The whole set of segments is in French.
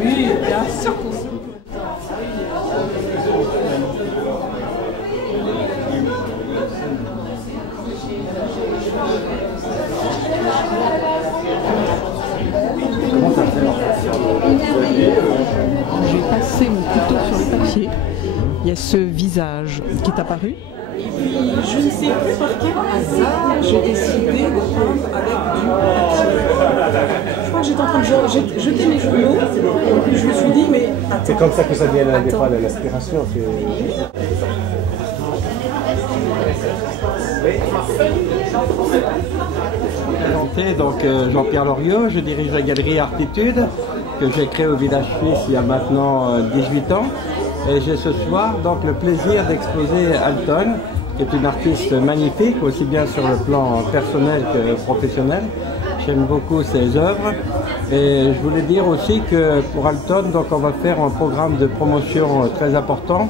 Oui, bien sûr qu'on se... Comment ça fait? J'ai passé mon couteau sur le papier. Il y a ce visage qui est apparu. Et puis, je ne sais plus par quel hasard, j'ai décidé de prendre avec du papier. Je crois que j'étais en train de jeter mes journaux. Et puis je me suis dit, mais attends. C'est comme ça que ça vient des fois de l'aspiration. Donc Jean-Pierre Loriot, je dirige la galerie Artitude que j'ai créée au Village Suisse il y a maintenant 18 ans. Et j'ai ce soir donc le plaisir d'exposer Alton, qui est une artiste magnifique, aussi bien sur le plan personnel que professionnel. J'aime beaucoup ses œuvres. Et je voulais dire aussi que pour Alton, donc on va faire un programme de promotion très important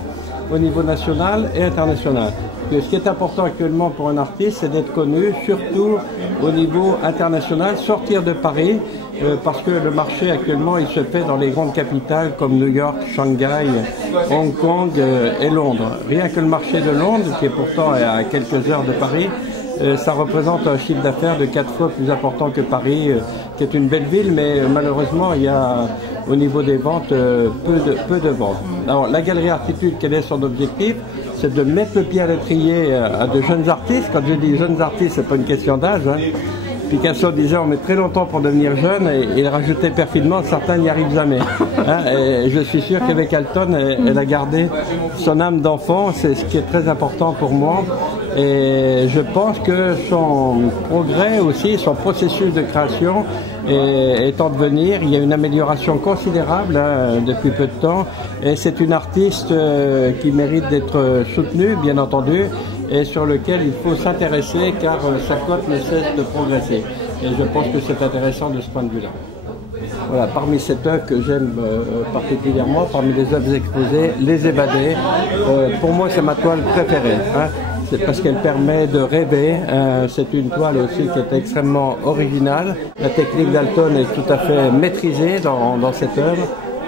au niveau national et international. Ce qui est important actuellement pour un artiste, c'est d'être connu, surtout au niveau international, sortir de Paris, parce que le marché actuellement, il se fait dans les grandes capitales comme New York, Shanghai, Hong Kong et Londres. Rien que le marché de Londres, qui est pourtant à quelques heures de Paris, ça représente un chiffre d'affaires de 4 fois plus important que Paris, qui est une belle ville, mais malheureusement, il y a au niveau des ventes peu de ventes. Alors, la Galerie Artitude, quel est son objectif? C'est de mettre le pied à l'étrier à de jeunes artistes. Quand je dis jeunes artistes, c'est pas une question d'âge. Hein. Picasso disait on met très longtemps pour devenir jeune et il rajoutait perfidement certains n'y arrivent jamais. Hein. Et je suis sûr qu'avec Alton, elle a gardé son âme d'enfant, c'est ce qui est très important pour moi. Et je pense que son progrès aussi, son processus de création est en devenir. Il y a une amélioration considérable hein, depuis peu de temps. Et c'est une artiste qui mérite d'être soutenue, bien entendu, et sur lequel il faut s'intéresser car sa cote ne cesse de progresser. Et je pense que c'est intéressant de ce point de vue-là. Voilà, parmi cette œuvre que j'aime particulièrement, parmi les œuvres exposées, Les Évadés, pour moi c'est ma toile préférée. Hein. C'est parce qu'elle permet de rêver. C'est une toile aussi qui est extrêmement originale. La technique d'Alton est tout à fait maîtrisée dans cette œuvre.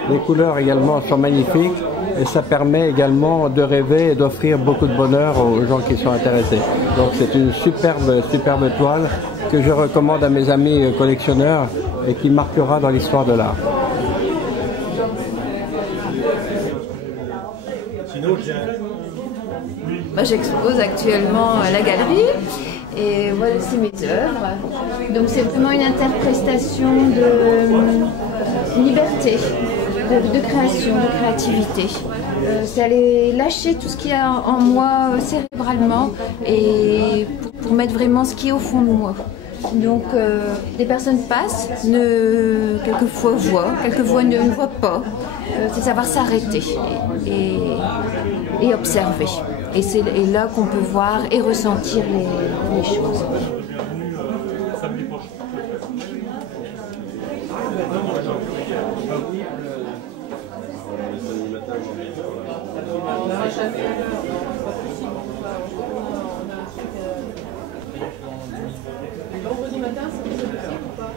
Les couleurs également sont magnifiques et ça permet également de rêver et d'offrir beaucoup de bonheur aux gens qui sont intéressés. Donc c'est une superbe toile que je recommande à mes amis collectionneurs et qui marquera dans l'histoire de l'art. Moi, j'expose actuellement à la galerie et voici mes œuvres. Donc c'est vraiment une interprétation de liberté, de création, de créativité. C'est aller lâcher tout ce qu'il y a en moi cérébralement et pour mettre vraiment ce qui est au fond de moi. Donc des personnes passent, quelquefois voient, quelquefois ne voient pas. C'est savoir s'arrêter et observer. Et c'est là qu'on peut voir et ressentir les choses. Vendredi matin, c'est possible ou pas?